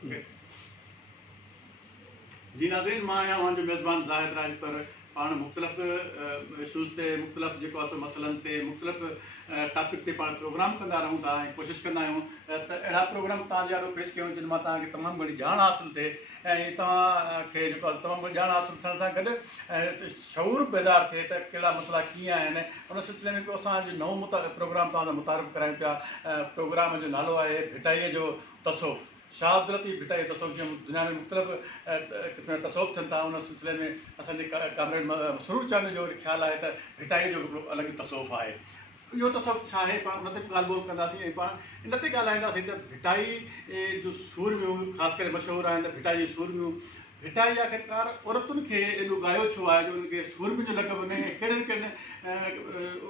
जी नाज़रीन, मां आहियां मुंहिंजो मेज़बान ज़ाहिद राज पर पाण मुख़्तलिफ़ इशूज़ ते मुख़्तलिफ़ जेको आहे मसइलनि ते मुख़्तलिफ़ टॉपिक ते पाण प्रोग्राम कंदा रहूं था ऐं कोशिशि कंदा आहियूं त अहिड़ा प्रोग्राम तव्हांजे ॾाढो पेश कयूं जिन मां तव्हांखे तमामु घणी ॼाण हासिलु थिए ऐं तव्हांखे जेको आहे तमामु घणी ॼाण हासिलु थियण सां गॾु शऊर बेदार थिए त कहिड़ा मसइला कीअं आहिनि। उन सिलसिले में हिकिड़ो असांजो नओं प्रोग्राम तव्हां मुतारिफ़ करायूं पिया। प्रोग्राम जो नालो आहे भिटाईअ जो तसोफ़। शाह अब्दुल लतीफ़ भिटाई तसोफ़ जूं दुनिया में मुख़्तलिफ़ क़िस्म जा तसोफ़ थियनि था। उन सिलसिले में असांजे कामरेड मसरूर चांद जो ख़्यालु आहे त भिटाई जो हिकिड़ो अलॻि तसोफ़ आहे। इहो तसोफ़ छा आहे पाण उन ते ॻाल्हि ॿोल कंदासीं ऐं पाण इन ते ॻाल्हाईंदासीं त भिटाई जो सूरमियूं ख़ासि करे मशहूरु आहिनि त भिटाई जी सूरमियूं। भिटाई आख़िरकार औरतुनि खे एॾो ॻायो छो आहे जो उनखे सूरमियुनि जो लक़ब ॾिने ऐं कहिड़े कहिड़े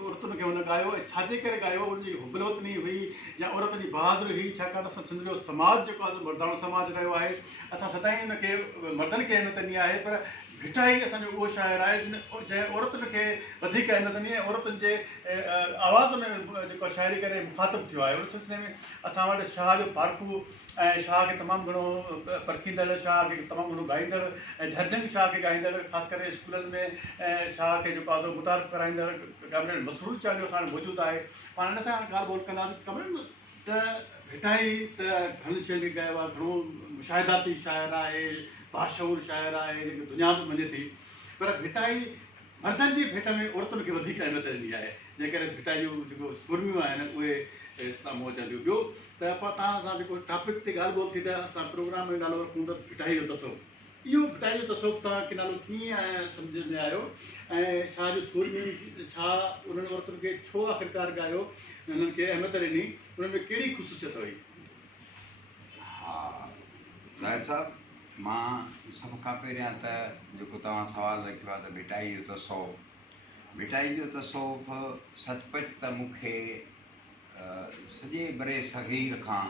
औरतुनि खे हुन ॻायो ऐं छाजे करे ॻायो, उनजी हुबलवतनी हुई या औरत जी बहादुरी हुई। छाकाणि असां सिंध जो समाज जेको आहे मर्दाणो समाज रहियो आहे। असां सदाईं उनखे मर्दनि खे अहमियत ॾिनी आहे, पर भिटाई असांजो उहो शाइरु आहे जंहिं औरतुनि खे वधीक अहमियत ॾिनी ऐं औरतुनि जे आवाज़ में जेको शाइरी करे मुखातिबु थियो आहे। उन सिलसिले में असां वटि शाह जो पारखू ऐं शाह खे तमामु घणो परखींदड़, शाह खे तमामु घणो ॻाईंदड़ ऐं झरझंग शाह खे ॻाईंदड़, ख़ासि करे स्कूलनि में शाह खे जेको आहे मुतारिफ़ कराईंदड़ कामरेड मसरूर चांद जो असां वटि मौजूदु आहे। पाण हिन सां ॻाल्हि ॿोल कंदासीं कामरेड त भिटाई त घणी शयुनि खे ॻायो आहे, घणो मुशाहिदाती शाइरु आहे, बाशऊर शाइरु आहे जेके दुनिया में मञे थी। पर भिटाई मर्दनि जी भेट में औरतुनि खे वधीक अहमियत ॾिनी आहे, जंहिं करे भिटाई जूं जेको सूरमियूं आहिनि उहे साम्हूं अचनि थियूं। ॿियो त पोइ तव्हां सां जेको टॉपिक ते ॻाल्हि ॿोल थी त असां प्रोग्राम में नालो रखूं त भिटाई जो तसोफ़। इहो भिटाई जो तसोफ़ तव्हांखे नालो कीअं सम्झ में आयो ऐं छा जो सूरमियुनि छा उन्हनि औरतुनि खे छो आख़िरकार ॻायो, उन्हनि खे अहमियत ॾिनी, उन्हनि में कहिड़ी ख़ुशूसियत हुई? हाँ ज़ाहिर साहब, मां सभ खां पहिरियां त जेको तव्हां सुवालु रखियो आहे त भिटाई जो तसोफ़। भिटाई जो तसोफ़ सचपच त मूंखे सॼे बरे सग़ीर खां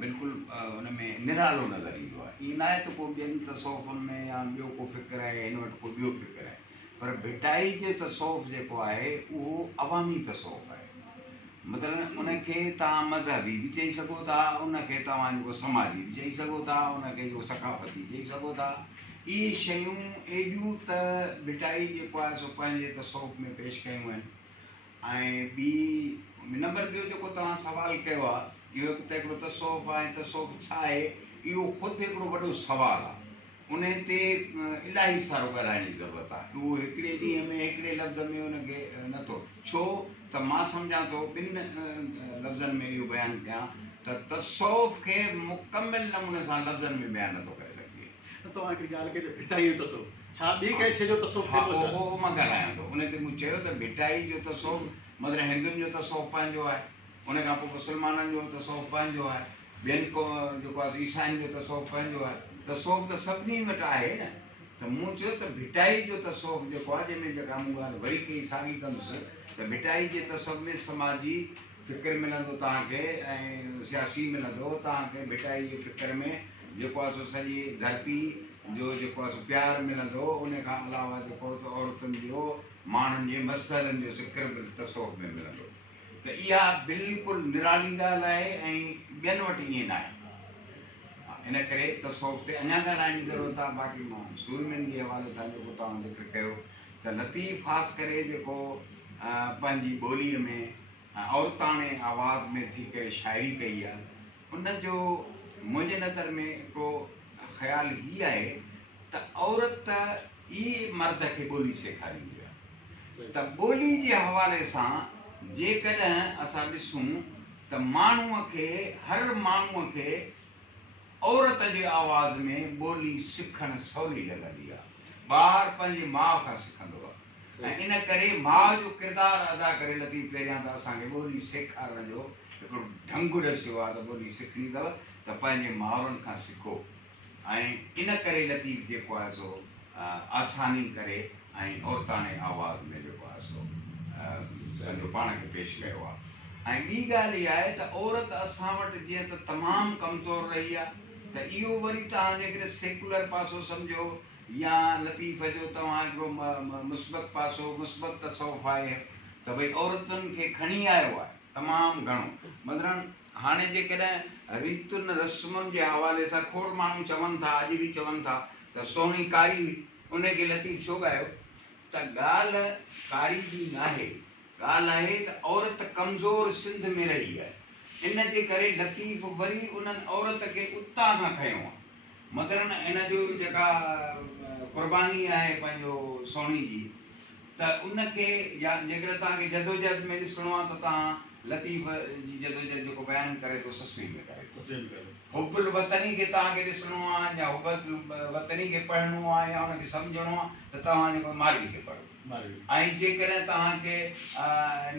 बिल्कुलु उन में निरालो नज़र ईंदो आहे। ईअं न आहे त को ॿियनि तसोफ़ुनि में या ॿियो को फ़िक्र आहे, हिन वटि को ॿियो फ़िक्र आहे, पर भिटाई जो तसोफ़ जेको आहे उहो अवामी तसोफ़ आहे। मतिलबु उनखे तव्हां मज़हबी बि चई सघो था, उनखे तव्हां जेको समाजी बि चई सघो था, उनखे जो सकाफ़ती चई सघो था। इहे शयूं एॾियूं त भिटाई जेको आहे सो पंहिंजे तसोफ़ में पेश कयूं आहिनि। ऐं ॿी नंबर ॿियो जेको तव्हां सुवालु कयो आहे, इहो त हिकिड़ो तसोफ़ आहे, तसोफ़ छा आहे, इहो ख़ुदि हिकिड़ो वॾो सुवालु आहे। उन ते इलाही सारो ॻाल्हाइण जी ज़रूरत आहे। उहो हिकिड़े ॾींहं में हिकिड़े लफ़्ज़ में उनखे नथो, छो त मां सम्झां थो ॿिनि लफ़्ज़नि में इहो बयानु कयां त तसोफ़ खे मुकमिल नमूने सां लफ़्ज़नि में बयानु नथो करे सघिजे। त तव्हां हिकिड़ी ॻाल्हि कई त भिटाई जो तसोफ़ छा ॿी कंहिं शइ जो तसोफ़ थिए थो छा? उहो मां ॻाल्हायां थो। उन ते मूं चयो त भिटाई जो तसोफ़ मतिलबु हिंदुनि जो तसोफ़ पंहिंजो आहे, उन खां पोइ मुस्लमाननि जो तसोफ़ पंहिंजो आहे, ॿियनि को जेको आहे ईसाइनि जो तसोफ़ पंहिंजो आहे। तसोफ़ त सभिनी वटि आहे न। त मूं चयो त भिटाई जो तसोफ़ जेको आहे, जंहिंमें जेका मूं ॻाल्हि वरी कई साॻी कंदुसि, त भिटाई जे तसोफ़ में समाजी फ़िक्र मिलंदो तव्हांखे ऐं सियासी मिलंदो तव्हांखे। भिटाई जे फ़िक्र में जेको आहे सो सॼी धरती जो जेको आहे सो प्यारु मिलंदो। उन खां अलावा जेको त औरतुनि जो, माण्हुनि जे मसइलनि जो ज़िक्र बि तसोफ़ में मिलंदो। त इहा बिल्कुलु निराली ॻाल्हि आहे ऐं ॿियनि वटि ईअं न आहे। इन करे तसोफ़ ते अञा ॻाल्हाइण जी ज़रूरत आहे। बाक़ी मां सूरमियुनि जे हवाले सां जेको तव्हां ज़िक्र कयो त लतीफ़ ख़ासि करे जेको पंहिंजी ॿोलीअ में औरताणे आवाज़ में थी करे शाइरी कई आहे, उनजो मुंहिंजे नज़र में हिकिड़ो ख़्यालु हीअ आहे त औरत ई मर्द खे ॿोली सेखारींदी आहे। त ॿोली जे हवाले सां जेकॾहिं असां ॾिसूं त माण्हूअ खे, हर माण्हूअ खे औरत जे आवाज़ में ॿोली सिखणु सवली लॻंदी आहे। ॿारु पंहिंजे माउ खां सिखंदो आहे ऐं इन करे माउ जो किरदारु अदा करे लतीफ़ पहिरियां त असांखे ॿोली सेखारण जो हिकिड़ो ढंग ॾसियो आहे त ॿोली सिखणी अथव त पंहिंजे माउरनि खां सिखो। ऐं इन करे लतीफ़ जेको आहे सो आसानी करे ऐं औरताणे आवाज़ में जेको आहे सो पंहिंजो पाण खे पेश कयो आहे। ऐं ॿी ॻाल्हि इहा आहे त औरत असां वटि जीअं त तमामु कमज़ोर रही आहे, त इहो वरी तव्हां जेकॾहिं सेकुलर पासो सम्झो या लतीफ़ जो तव्हां हिकिड़ो मुस्बत पासो, मुस्बत तसोफ़ आहे त भई औरतुनि खे खणी आयो आहे तमामु घणो। मतिलबु हाणे जेकॾहिं रीतुनि रस्मुनि जे हवाले सां खोड़ माण्हू चवनि था, अॼु बि चवनि था त सोणी कारी हुई, उनखे लतीफ़ छो ॻायो? त ॻाल्हि कारी जी नाहे, ॻाल्हि आहे त औरत कमज़ोर सिंध में रही आहे, इन जे करे लतीफ़ वरी उन्हनि औरत खे उतां खां खयो आहे। मतिलबु इन जो जेका क़ुर्बानी आहे पंहिंजो सोणी जी, त उनखे या जेकॾहिं तव्हांखे जदोजहद में ॾिसणो आहे त तव्हां लतीफ़ जी जदोजहद जेको बयानु करे थो ससुई में करे थो। हुब्बुल वतनी खे तव्हांखे ॾिसणो आहे या हुब्बुल वतनी खे पढ़णो आहे या उनखे सम्झणो आहे त तव्हां जेको मारवी खे पढ़ो। ऐं जेकॾहिं तव्हांखे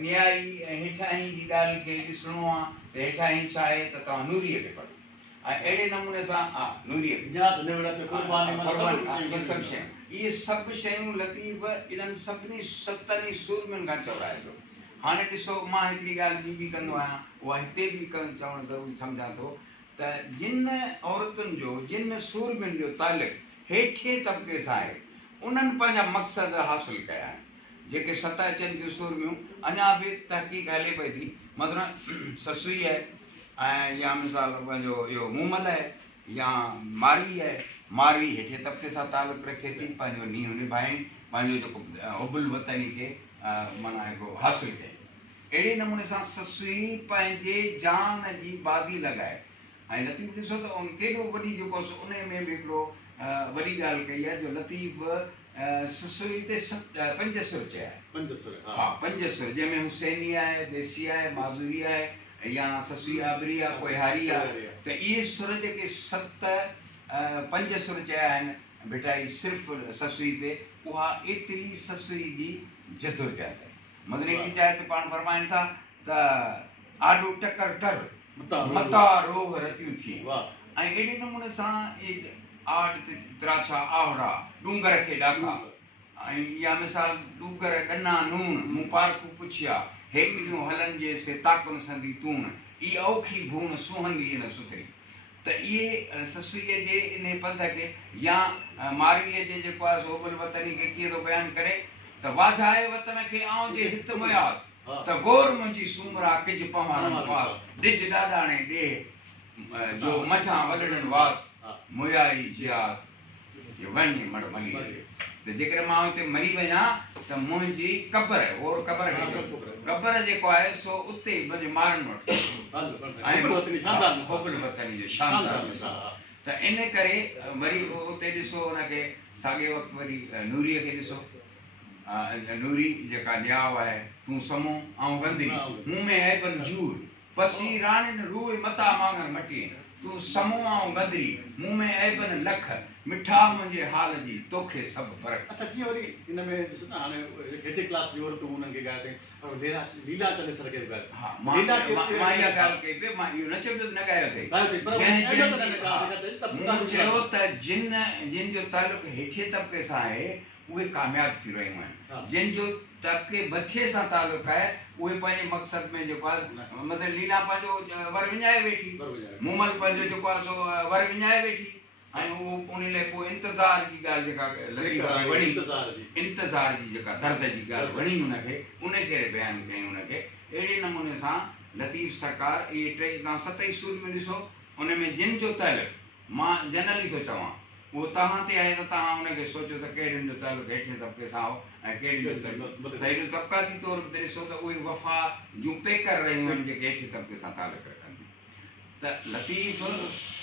न्याई ऐं हेठाहीं जी ॻाल्हि खे ॾिसणो आहे त हेठाहीं छा आहे त तव्हां नूरीअ खे पढ़ो। ऐं अहिड़े नमूने सां नूरीअ खे सभु शयूं, इहे सभु शयूं लतीफ़ इन्हनि सभिनी सतनि सूरमियुनि खां चवराए थो। हाणे ॾिसो, मां हिकिड़ी ॻाल्हि ॿी बि कंदो आहियां, उहा हिते बि चवणु ज़रूरी सम्झां थो त जिन औरतुनि जो, जिन सूरमियुनि जो तालुक़ु हेठिए तबिके सां आहे, उन्हनि पंहिंजा मक़सद हासिलु कया आहिनि। जेके सत अचनि थियूं सूरमियूं, अञा बि तहक़ीक़ हले पई थी, मतिलबु ससुई आहे ऐं या मिसाल पंहिंजो इहो मूमल आहे या मारवी आहे। मारवी हेठिए तबिके सां तालुक़ु रखे थी, पंहिंजो नींहुं निभाए पंहिंजो जेको हुब्बुल वतनी खे माना हिकिड़ो हासिलु कई। अहिड़े नमूने सां ससुई पंहिंजे जान जी बाज़ी लॻाए। ऐं लतीफ़ ॾिसो त केॾो वॾी जेको उन में बि हिकिड़ो वॾी ॻाल्हि कई आहे, जो लतीफ़ ससुई ते 5 सुर चया आहे। हा, 5 सुर, जंहिंमें हुसैनी आहे, देसी आहे, माज़ूरी आहे या ससुई आबरी आहे, कोहारी आहे। त इहे सुर जेके 5 सुर चया आहिनि बेटा, सिर्फ़ु ससुई ते, उहा एतिरी ससुई जी जदोजहद आहे। मदनी की जाए तो पाण फरमाइन था त आडू टकर टर मता रोग रतियूं थी। ऐं अहिड़े नमूने सां आड त्राछा आवड़ा डूंगर खे ॾाका, ऐं या मिसाल डूंगर ॾना नून मूं पारकू पुछिया हेकिड़ियूं हलनि जे से ताकुन संदी तूण, ई औखी भूण सुहंदी न सुथरी। त इहे ससुईअ जे इन पंध खे या मारवीअ जे जेको आहे हुब्बुल वतनी खे कीअं थो बयानु करे त वाझाए वतन खे आऊं जे हित मयास त गोर मुंहिंजी सूमरा किज पवारनि पास डिज ॾाॾाणे ॾे जो मथां वलड़नि वास मुयाई जियास वञे मड़ मली। त जेकर मां हुते मरी वञा त मुंहिंजी क़बर, और क़बर खे क़बर जेको आहे सो उते मुंहिंजे मारनि वटि ऐं हुब्बुल वतनी जो शानदार मिसाल। त इन करे वरी उते ॾिसो हुनखे साॻे वक़्तु वरी नूरीअ खे ॾिसो। नूरी जेका न्याव आहे, तूं समो ऐं गंदरी मुंहुं में है पर जूर पसी राणिन रूए मता मांगन मटी, तूं समो ऐं गंदरी मुंहुं में है पर लख मिठा मुंहिंजे हाल जी तोखे सभु फ़र्क़ु। अच्छा, जीअं वरी हिन में ॾिसो न, हाणे हेठे क्लास जी औरतूं हुननि खे ॻाए अथई, लीला चंदेसर खे ॻाए। हा, मां इहा ॻाल्हि कई पई, मां इहो न चयो त न ॻायो अथई। मूं चयो त जिन जो तालुक़ु हेठिए तबिके सां आहे उहे कामयाब थी रहियूं आहिनि, जिन जो तबिके मथे सां तालुक़ु आहे उहे पंहिंजे मक़सद में जेको आहे, मतिलबु लीला पंहिंजो वर विञाए वेठी, मूमल पंहिंजो जेको आहे सो वर विञाए वेठी, ऐं उहो उन लाइ पोइ इंतज़ार जी ॻाल्हि जेका लतीफ़ वणी, इंतज़ार जी जेका दर्द जी ॻाल्हि वणी उनखे, उनखे बयानु कयईं उनखे। अहिड़े नमूने सां लतीफ़ सरकार इहे 3 खां 7 सूर में ॾिसो, उन में जिन जो तालुक़ु मां जनरली थो चवां उहो तव्हां ते आहे, त तव्हां उनखे सोचो त कहिड़ियुनि जो तालुक़ु हेठिए तबिके सां हो ऐं कहिड़ियुनि जो तालुक़ु, त हेॾो तबिक़ाती तौर ते ॾिसो त उहे वफ़ा जूं पेकर रहियूं आहिनि जेके हेठिए तबिके सां तालुक़ु रखनि। त लतीफ़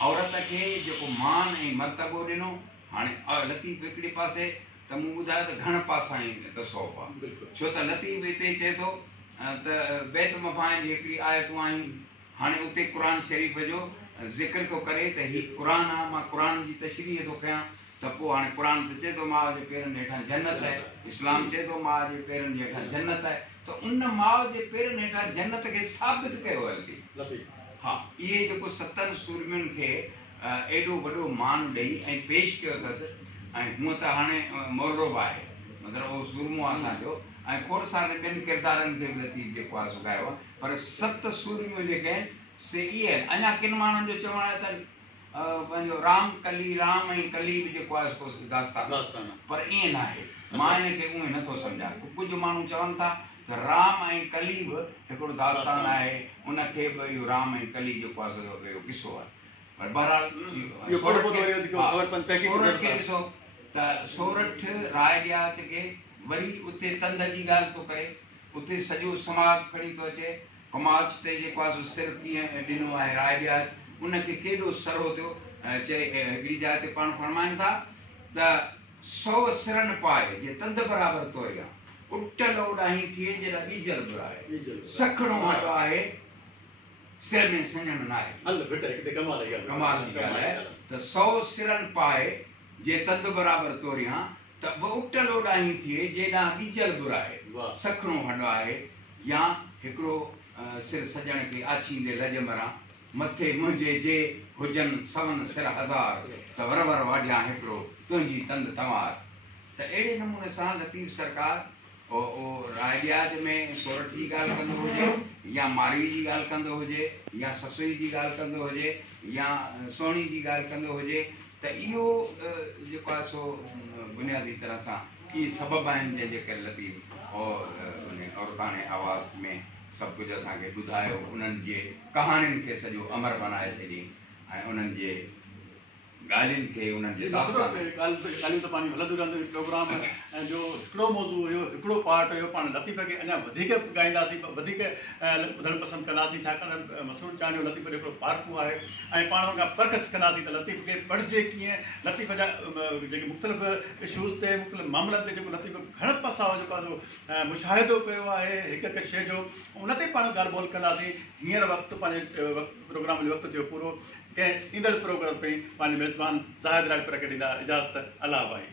औरत खे जेको मान ऐं मर्तबो ॾिनो। हाणे लतीफ़ हिकिड़े पासे त मूं ॿुधायो त घण पासा ई तसौफ़ आहे, छो त लतीफ़ हिते चए थो त बैत मफ़ाइन जी हिकिड़ी आयतूं आहिनि। हाणे उते क़ुर शरीफ़ जो ज़िक्र थो करे त हीउ क़ुर आहे, मां क़ुर जी तशरीह थो कयां, त पोइ हाणे क़ुर त चए थो माउ जे पेरनि हेठां जन्नत आहे, इस्लाम चए थो माउ जे पेरनि जे हेठां जन्नत आहे, त उन माउ जे पेरनि हेठां जन्नत खे साबित कयो हल्दी। हा, इहे जेको 7 सूरमियुनि खे एॾो वॾो मान ॾेई ऐं पेश कयो अथसि। ऐं हूअं त हाणे मौलूब आहे, मतिलबु उहो सूरमो आहे असांजो, ऐं खोड़ सारे ॿियनि किरदारनि खे बि लतीफ़ जेको आहे सुगायो आहे, पर 7 सूरमियूं जेके आहिनि से इहे आहिनि। अञा किन माण्हुनि जो चवणु आहे त पंहिंजो राम कली, राम ऐं कली बि जेको आहे उसको दास्तान, पर ईअं न आहे। मां हिनखे उहे नथो सम्झां। कुझु माण्हू चवनि था त राम ऐं कली बि हिकिड़ो दास्तान आहे, उनखे बि इहो राम ऐं कली जेको आहे इहो किसो आहे। पर बहरहाल इहो पढ़ो पोइ वरी वधीक ख़बर पवंदी, तहक़ीक़ सोरठ खे करणु ॾिसो त सोरठ राय ॾियाच खे वरी उते तंद जी ॻाल्हि थो करे, उते सॼो समाज खणी थो अचे, कमाच ते जेको आहे सिर कीअं ॾिनो आहे राय ॾियाच, उनखे केॾो सरो थियो। चए हिकिड़ी जाइ ते पाण फरमाइनि था त 100 सिरनि पाए जे तंद बराबरि तोरिया, उटल ओॾाही थिए जहिड़ा ॿीजल बुराए, सखणो हॾ आहे सिर में सुञण न आहे। हल बेटा हिते कमाल जी ॻाल्हि, कमाल जी ॻाल्हि आहे त 100 सिरनि पाए जे तंद बराबरि तोरिया त बि उटल ओॾाही थिए जेॾां ॿीजल बुराए, सखणो हॾ आहे। या हिकिड़ो सिर सजण खे आछींदे लॼ मरां, मथे मुंहिंजे जे हुजनि सवन सिर हज़ार, त वर वर वाॾियां हिकिड़ो तुंहिंजी तंद तंवार। त अहिड़े नमूने सां लतीफ़ सरकार राय ॾियाच में सोरठ जी ॻाल्हि कंदो हुजे, या मारी जी ॻाल्हि कंदो हुजे, या ससुई जी ॻाल्हि कंदो हुजे, या सोणी जी ॻाल्हि कंदो हुजे, त इहो जेको आहे सो बुनियादी तरह सां इहे सबब आहिनि जंहिंजे करे लतीफ़ औरताणे आवाज़ में सभु कुझु असांखे ॿुधायो, उन्हनि जे कहाणियुनि खे सॼो अमर बनाए छॾियईं ऐं उन्हनि जे ॻाल्हियुनि खे, उन्हनि जे ॻाल्हियूं त पंहिंजूं हलंदियूं रहंदियूं। प्रोग्राम ऐं जो हिकिड़ो मौज़ू हुयो, हिकिड़ो पार्ट हुयो, पाण लतीफ़ खे अञा वधीक ॻाईंदासीं, वधीक ॿुधणु पसंदि कंदासीं, छाकाणि मसरूर चांहि जो लतीफ़ जो हिकिड़ो पार्कू आहे ऐं पाण हुन खां फ़र्क़ु सिखंदासीं त लतीफ़ खे पढ़िजे कीअं, लतीफ़ जा जेके मुख़्तलिफ़ इशूज़ ते, मुख़्तलिफ़ मामलनि ते जेको लतीफ़ घणनि पासा जेको आहे मुशाहिदो कयो आहे हिकु हिकु शइ जो, उन ते पाण ॻाल्हि ॿोल कंदासीं। हींअर वक़्तु पंहिंजे प्रोग्राम जो वक़्तु थियो पूरो, कंहिं ईंदड़ प्रोग्राम ताईं पंहिंजे मेज़बान ज़ाहिद राजपुरा खे ॾींदा इजाज़त। अल्लाह भाई।